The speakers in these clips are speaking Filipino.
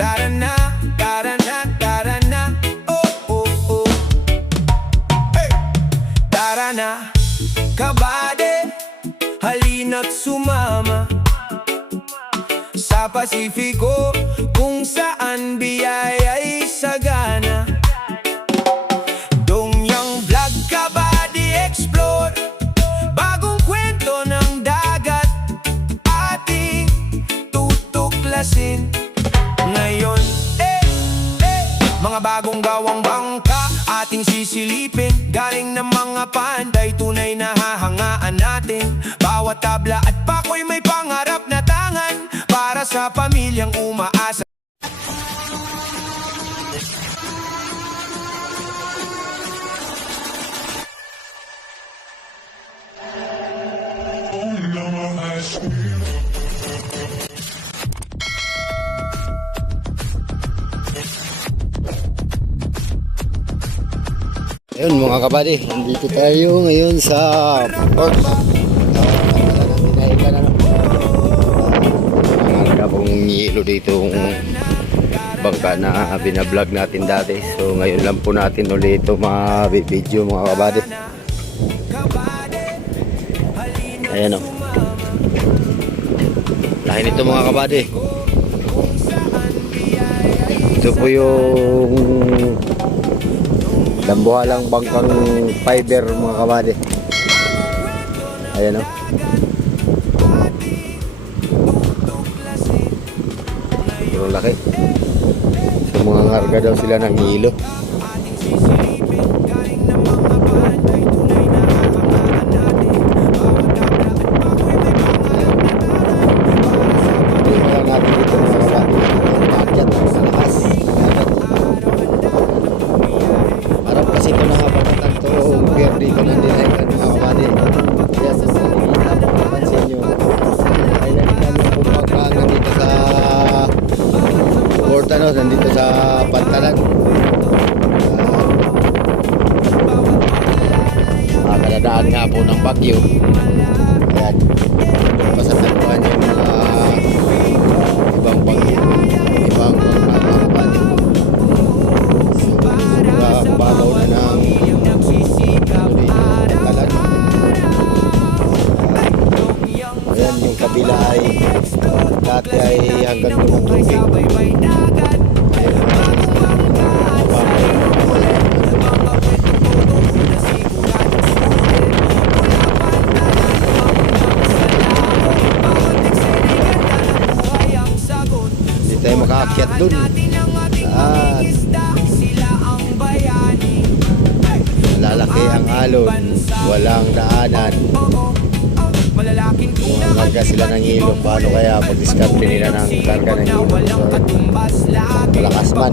Tara na, tara na, tara na. Oh, oh, oh. Hey! Tara na, kabady, halina't sumama sa Pasifiko, kung saan biyaya'y sagana. Dongyang Vlog Kabady Explore, bagong kwento ng dagat ating tutuklasin ngayon. Mga bagong gawang bangka ating sisilipin, galing ng mga panday, tunay na hahangaan natin. Bawat tabla at pako'y may pangarap na tangan, para sa pamilyang umaasa. Ayun mga kabady, nandito tayo ngayon sa port. Marga pong hilo dito bangka na binablog natin dati. So ngayon lang po natin ulit ito ma-video mga kabady. Ayan o, laki nito mga kabady. Ito po yung dambuhalang bangkang fiber mga kabady. Ayan o, yung laki. So mga ngarga daw sila ng hilo. Tingnan natin dito mga kabady. Nakyat sa lakas. Harap kasi ito nakapagatan to pier dito ng dinahikan mga kabady. Kaya sa salita, pansin nyo, ay nalikan yung pumagkaan nandito sa port, nandito sa pantalan. Kadadaan nga po ng bagyo. Ayan, doon pa sa tagpuan yung mga ibang bagyo, ibang mga kabady. Babaw na ng talan. Ayan, yung kabila ay dati ay hanggang doon ang tubig. Hindi tayo makaakyat doon at lalaki ang alon, walang daanan. Karga sila ng hilo. Paano kaya pag-discover nila ng karga ng hilo? Malakas man.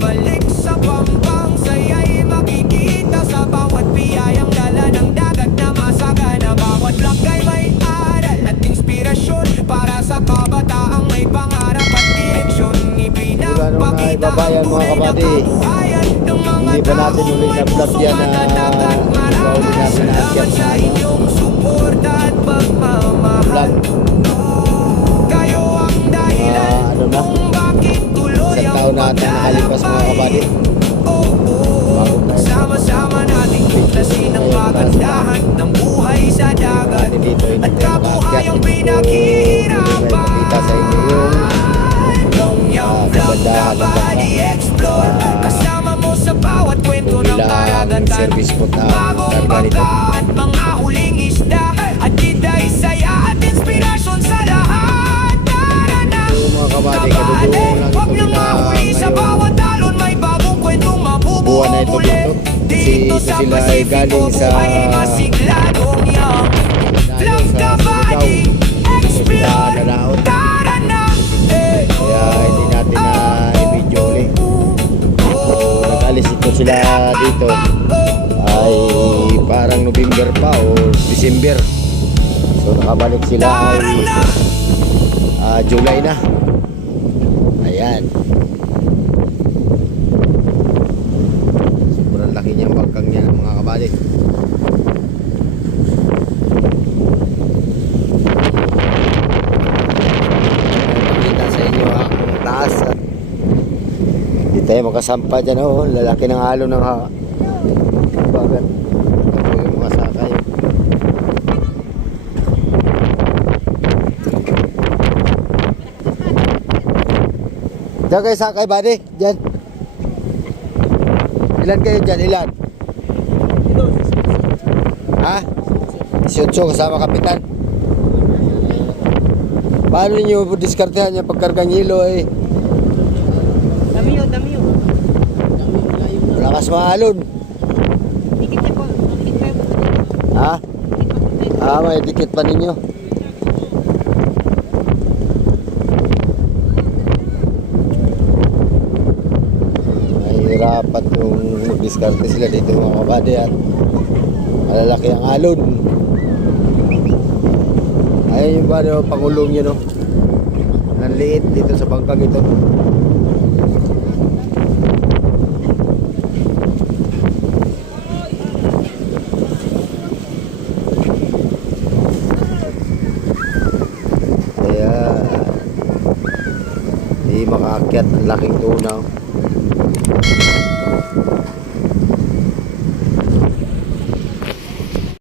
Wala nung naibabayan mga kabady. Hindi pa natin ulit na vlog yan na uli natin na akyat sa vlog. Ano na, isang taon na natin nakalipas mga kabady. Sama-sama nating tuklasin ang kagandahan ng buhay sa dagat at kabuhay ang pinaghihirapan. Kita sa inyo yung kagandahan ng bangka. Kasama mo sa bawat kwento ng karagatan, service po na bagong karga nito. bangka at mga huling isda, at dita'y saya at inspirasyon sa lahat. Tara na, mga kabady, kadudong lang huwag ito nang nila mahuli sa ngayon. bawat talon, may bagong kwentong mabubuo Buwan na ito muli. Dito sa sila ay Pasifiko, galing sa buhay masigladong yang Vlog Kabady Explore. Nalaot. Tara na, Kaya hindi natin na i-video ulit. Nag-alis ito sila dito ay parang November pa o December. So nakabalik sila ay July na. Ayan. Sobrang laki niyang bangkang niya mga kabady. Pakita sa inyo ang taas at tayo makasampa dyan, oh. Lalaki ng alo ng bagat. Ito po yung mga sakay. Diyan kayo sakay, buddy. Diyan. Ilan kayo dyan? Ilan? Ha? 18 kasama kapitan. Paano ninyo diskartehan yung pagkargang hilo eh? Dami yun. Malakas mahalon. Dikit na po. Dikit pa yun. Ha? Dikit pa po. May dikit pa ninyo. Mahirapat yung diskarte sila dito mga kabady at malalaki ang alon. Ayun yung ba pangulong yun, no? Ang liit dito sa bangkang ito. Kaya di makaakyat ang laking tunaw.